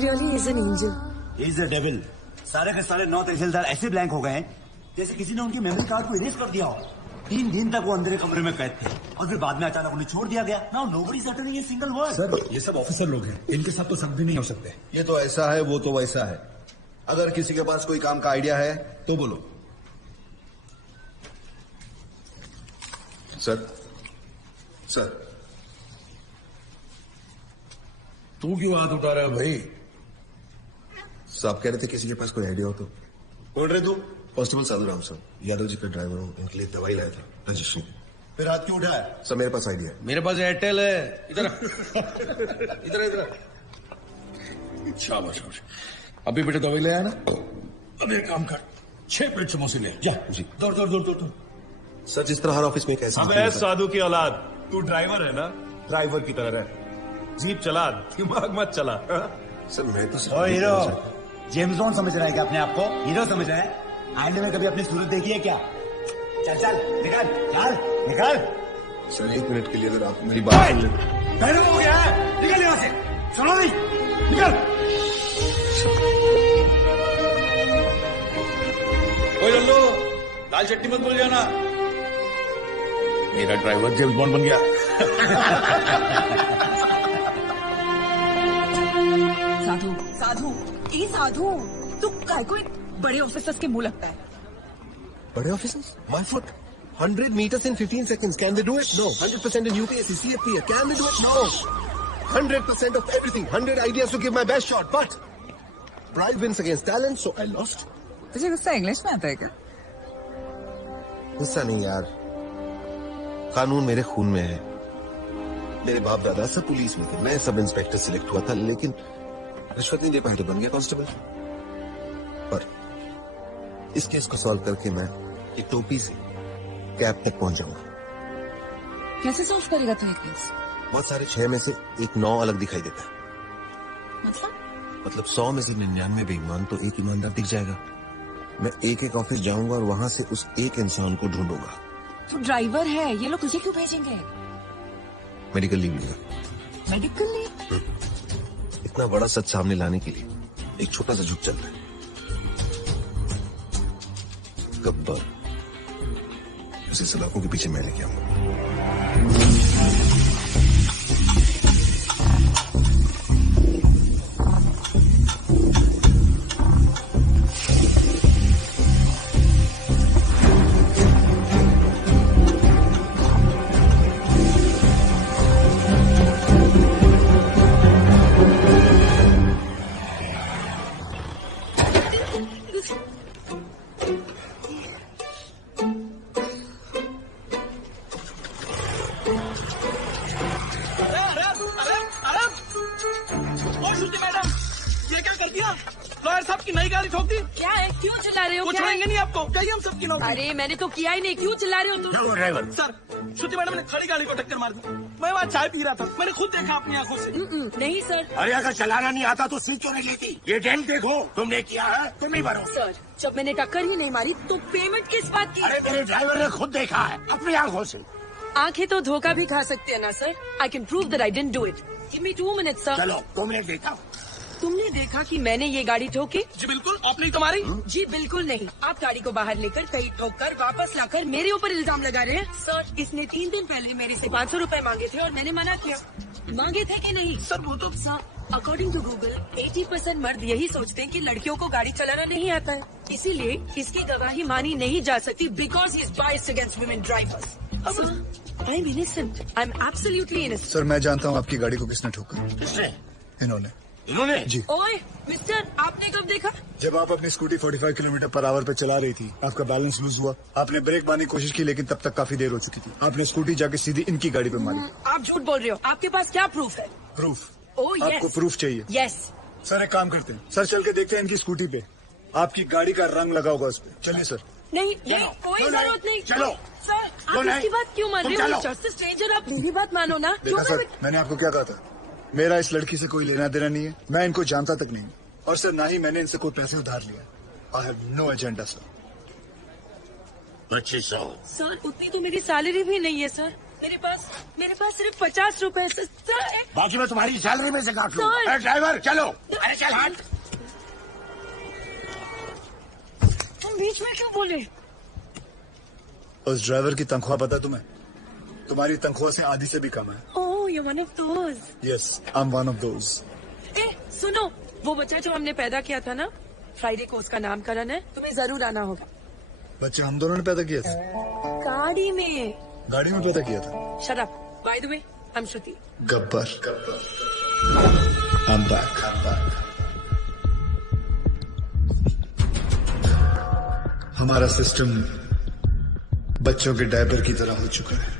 really is an angel. He is a devil. सारे के सारे 9 तहसीलदार ऐसे ब्लैंक हो गए हैं जैसे किसी ने उनकी मेमोरी कार्ड को इरेज कर दिया हो। 3 दिन तक वो अंदर कमरे में कैद थे और फिर बाद में अचानक उन्हें छोड़ दिया गया। Now nobody is uttering a single word. Sir ये सब ऑफिसर लोग हैं, इनके साथ तो सब भी नहीं हो सकते। ये तो ऐसा है, वो तो वैसा है। अगर किसी के पास कोई काम का आइडिया है तो बोलो। सर सर तू क्यों हाथ उठा रहा है भाई? साहब कह रहे थे किसी के पास कोई आइडिया हो तो। बोल रहे तू? कांस्टेबल साधु राम सर, यादव जी का ड्राइवर हूँ, इनके लिए दवाई लाया था रजिस्ट्री। फिर हाथ क्यों उठाया? सर मेरे पास आइडिया है। मेरे पास एयरटेल है। इधर इधर इधर। शाबाश शाबाश। अभी बेटे दवाई ले आया ना? अब एक काम कर, 6 प्लेट समोसे ले जा। जी दौड़ दौड़ दौड़ दौड़। सर जिस तरह हर ऑफिस में कैसे अबे साधु की औलाद, तू ड्राइवर है ना? ड्राइवर की तरह रह, जीप चला, दिमाग मत चला। सर मैं तो ओ हीरो, जेम्स बॉन्ड समझ रहा है क्या अपने आप को? हीरो समझ रहा है? आईने में कभी अपनी सूरत देखी है क्या? चल चल निकल, चल निकल। सर 1 मिनट के लिए अगर आप मेरी बात सुन लें। पहले हो गया है, निकल यहाँ से। सुनो नहीं, निकल। ओए लल्लू, दाल चटनी मत भूल जाना। मेरा ड्राइवर जेम्स बॉन्ड बन गया। साधु साधु ई साधु, तू काय को एक बड़े ऑफिसर्स के मुंह लगता है। बड़े officers? My foot. 100 meters in 15 seconds. Can they do it? No. 100% in UPSC, CFP. Can they do it? No. 100% of everything. 100 ideas to give my best shot. But pride wins against talent, so I lost. तुझे गुस्सा English में आता है क्या? गुस्सा नहीं यार, कानून मेरे खून में है। मेरे बाप दादा सब पुलिस में थे, मैं सब इंस्पेक्टर सिलेक्ट हुआ था, लेकिन रिश्वत नहीं दे पाया तो बन गया कांस्टेबल। पर इस केस को सॉल्व करके मैं एक टोपी से कैब तक पहुंच जाऊंगा। कैसे सॉल्व करेगा तू ये केस? बहुत सारे 6 में से एक 9 अलग दिखाई देता है। मतलब 100 में से 99 बेईमान तो एक ईमानदार दिख जाएगा। मैं एक ऑफिस जाऊंगा और वहां से उस एक इंसान को ढूंढूंगा। तू ड्राइवर है, ये लोग तुझे क्यों भेजेंगे? मेडिकल लीव लिया। Medical leave? इतना बड़ा सच सामने लाने के लिए एक छोटा सा झुक चलता है। गब्बर, उसे सलाखों के पीछे मैं लेके आऊंगा। अरे मैंने तो किया ही नहीं, क्यों चिल्ला रहे हो तुम? ड्राइवर सर, श्रुति मैडम ने खड़ी गाड़ी को टक्कर मार दी। मैं वहाँ चाय पी रहा था, मैंने खुद देखा अपनी आंखों से। नहीं सर। अरे अगर चलाना नहीं आता तो सीट क्यों नहीं लेती? ये डेंट देखो, तुमने किया है, तुम नहीं भरो। सर जब मैंने टक्कर ही नहीं मारी तो पेमेंट किस बात की? अरे तेरे ड्राइवर ने खुद देखा है अपनी आंखों से। आंखें तो धोखा भी खा सकती है ना sir. I can prove that I didn't do it. Give me 2 minutes sir. चलो 2 मिनट देता हूँ। तुमने देखा कि मैंने ये गाड़ी ठोकी? जी बिल्कुल, आपने ही तुम्हारी? जी बिल्कुल नहीं। आप गाड़ी को बाहर लेकर कहीं ठोक कर वापस लाकर मेरे ऊपर इल्जाम लगा रहे हैं। सर इसने 3 दिन पहले मेरे से 500 रुपए मांगे थे और मैंने मना किया। मांगे थे कि नहीं? सर वो तो सर अकॉर्डिंग टू गूगल 80% मर्द यही सोचते हैं कि लड़कियों को गाड़ी चलाना नहीं आता है, इसीलिए इसकी गवाही मानी नहीं जा सकती because he is biased against women drivers. I am innocent, I am absolutely innocent. Sir मैं जानता हूँ आपकी गाड़ी को किसने ठोका। किसने? इन्होंने। इन्होंने? जी। ओए मिस्टर, आपने कब देखा? जब आप अपनी स्कूटी 45 किलोमीटर पर आवर पे चला रही थी, आपका बैलेंस लूज हुआ, आपने ब्रेक मारने की कोशिश की लेकिन तब तक काफी देर हो चुकी थी। आपने स्कूटी जाके सीधी इनकी गाड़ी पे मारी। आप झूठ बोल रहे हो, आपके पास क्या प्रूफ है? प्रूफ? Oh yes. आपको प्रूफ चाहिए? यस। सर एक काम करते हैं, सर चल के देखते हैं इनकी स्कूटी पे आपकी गाड़ी का रंग लगा होगा उस पे। चलिए सर। नहीं कोई जरूरत नहीं। चलो सर आप इसकी बात क्यों मान रहे हो? जस्ट स्ट्रेंजर, आप मेरी बात मानो ना। देखा सर, मैंने आपको क्या कहा था, मेरा इस लड़की से कोई लेना देना नहीं है, मैं इनको जानता तक नहीं, और सर ना ही मैंने इनसे कोई पैसे उधार लिया। I have no agenda sir. 2500। Sir उतनी तो मेरी सैलरी भी नहीं है सर। मेरे पास सिर्फ 50 रुपए है, सर। बाकी मैं तुम्हारी सैलरी में से काट लूँ। सर। अरे ड्राइवर चलो, अरे चल हट। तुम बीच में क्यों बोले? उस ड्राइवर की तनख्वाह पता तुम्हें? तुम्हारी तनख्वाह से आधी से भी कम है। Oh, you one of those. Yes, I am one of those. ए, सुनो, वो बच्चा जो हमने पैदा किया था ना, फ्राइडे को उसका नामकरण है, तुम्हें जरूर आना होगा। बच्चे हम दोनों ने पैदा किया था। गाड़ी में। गाड़ी में पैदा किया था। Shut up. By the way, I am Shruti. Gabbar. I'm back. हमारा सिस्टम बच्चों के डायपर की तरह हो चुका है,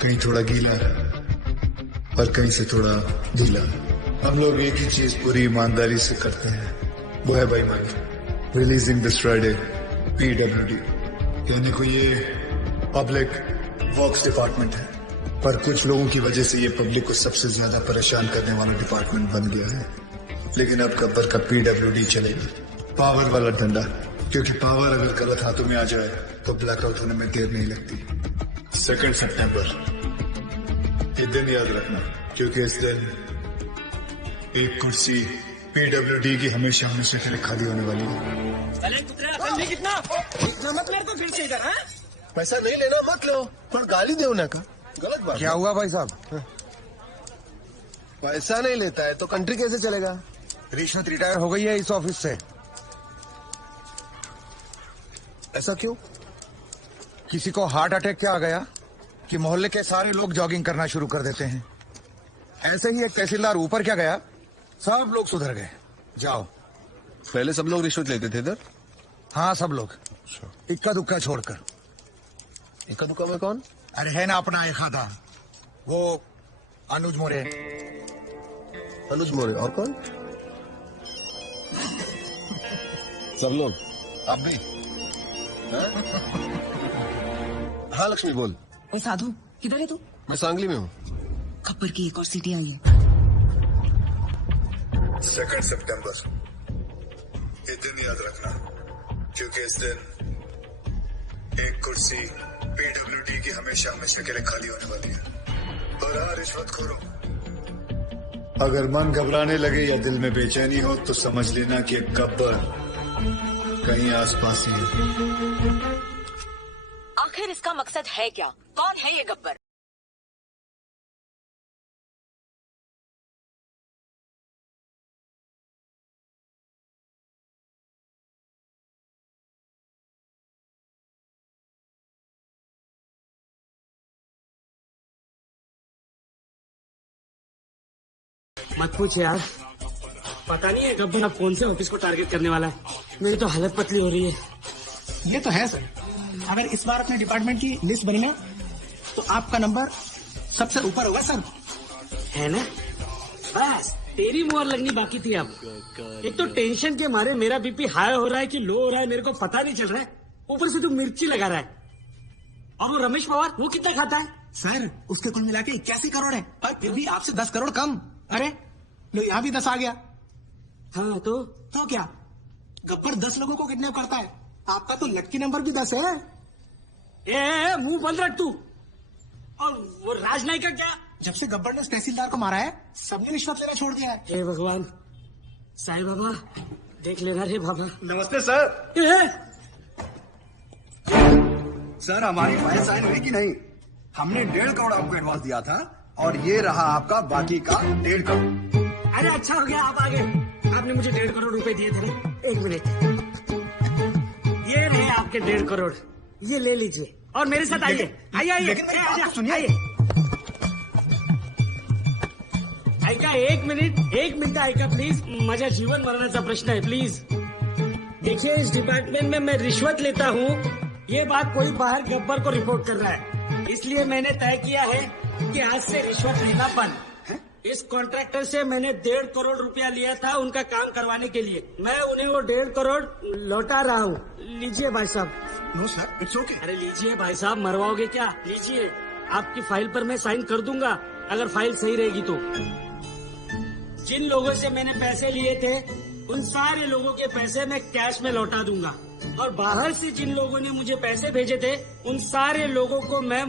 कहीं थोड़ा गीला और कहीं से थोड़ा ढीला। हम लोग एक ही चीज पूरी ईमानदारी से करते हैं, वो है बेईमानी। रिलीजिंग दिस फ्राइडे PWD, यानी कोई ये पब्लिक वर्क्स डिपार्टमेंट है, पर कुछ लोगों की वजह से ये पब्लिक को सबसे ज्यादा परेशान करने वाला डिपार्टमेंट बन गया है। लेकिन अब गब्बर का PWD चलेगा, पावर वाला डंडा, क्योंकि पावर अगर गलत हाथों में आ जाए तो ब्लैकआउट होने में देर नहीं लगती। 2 सितंबर, ये दिन याद रखना, क्योंकि इस दिन एक कुर्सी PWD की हमेशा हमेशा के लिए खाली होने वाली है। अरे कितना मत मार, तो फिर से इधर। पैसा नहीं लेना मत लो, पर गाली दे उन्हें का गलत बात। क्या हुआ भाई साहब? पैसा नहीं लेता है तो कंट्री कैसे चलेगा? रिश्वत रिटायर हो गई है इस ऑफिस से। ऐसा क्यों? किसी को हार्ट अटैक क्या आ गया कि मोहल्ले के सारे लोग जॉगिंग करना शुरू कर देते हैं। ऐसे ही एक तहसीलदार ऊपर क्या गया, सब लोग सुधर गए। जाओ। पहले सब लोग रिश्वत लेते थे इधर? हाँ, सब लोग, इक्का दुक्का छोड़कर। इक्का दुक्का में कौन? अरे है ना अपना एक आधा, वो अनुज मोरे। अनुज मोरे। और कौन? सब लोग। अब भी। हाँ लक्ष्मी बोल। ओ साधु, किधर है तू? मैं सांगली में हूँ। खप्पर की एक और सीटी आई है। 2 सितंबर, ये दिन याद रखना, क्योंकि इस दिन एक कुर्सी PWD की हमेशा हमेशा के लिए खाली होने वाली है। और हाँ रिश्वतखोरों, अगर मन घबराने लगे या दिल में बेचैनी हो तो समझ लेना कि गब्बर कहीं आसपास ही है। आखिर इसका मकसद है क्या? कौन है ये गब्बर? मत पूछ यार, पता नहीं है गब्बर अब कौन से ऑफिस को टारगेट करने वाला है। मेरी तो हालत पतली हो रही है। ये तो है सर, अगर इस बार अपने डिपार्टमेंट की लिस्ट बनी ना तो आपका नंबर सबसे ऊपर होगा सर। है ना? बस तेरी मुहर लगनी बाकी थी अब। एक तो टेंशन के मारे मेरा बीपी हाई हो रहा है कि लो हो रहा है मेरे को पता नहीं चल रहा है, ऊपर से तू मिर्ची लगा रहा है। और वो रमेश पवार, वो कितना खाता है? सर उसके कुल मिला के 81 करोड़ है, पर फिर भी आपसे 10 करोड़ कम। अरे लो, यहाँ भी 10 आ गया। हाँ तो क्या गब्बर 10 लोगों को किडनैप करता है? आपका तो लक्की नंबर भी 10 है। ए मुंह बंद रख तू। और वो राजनाई का क्या? जब से गब्बर ने उस तहसीलदार को मारा है, सबने रिश्वत लेना छोड़ दिया है। हे भगवान, साईं बाबा देख लेना रे बाबा। नमस्ते सर। सर हमारी फाइल साइन हुई कि नहीं? हमने 1.5 करोड़ आपको एडवांस दिया था और ये रहा आपका बाकी का 1.5 करोड़। अरे अच्छा हो गया आप आ गए। आपने मुझे 1.5 करोड़ रुपए दिए थे ना। एक मिनट, ये रहे आपके 1.5 करोड़, ये ले लीजिए और मेरे साथ आइए। आइए आइए, सुनिए। ऐका एक मिनिट ऐका प्लीज, माझ्या जीवन मरणाचा प्रश्न है प्लीज। देखिए इस डिपार्टमेंट में मैं रिश्वत लेता हूँ, ये बात कोई बाहर गब्बर को रिपोर्ट कर रहा है, इसलिए मैंने तय किया है कि आज से रिश्वत लेना बंद। इस कॉन्ट्रैक्टर से मैंने 1.5 करोड़ रुपया लिया था उनका काम करवाने के लिए। मैं उन्हें वो 1.5 करोड़ लौटा रहा हूँ। लीजिए भाई साहब। No sir, it's okay. अरे लीजिए भाई साहब, मरवाओगे क्या? लीजिए, आपकी फाइल पर मैं साइन कर दूंगा अगर फाइल सही रहेगी तो। जिन लोगों से मैंने पैसे लिए थे उन सारे लोगों के पैसे मैं कैश में लौटा दूंगा, और बाहर से जिन लोगों ने मुझे पैसे भेजे थे उन सारे लोगों को मैं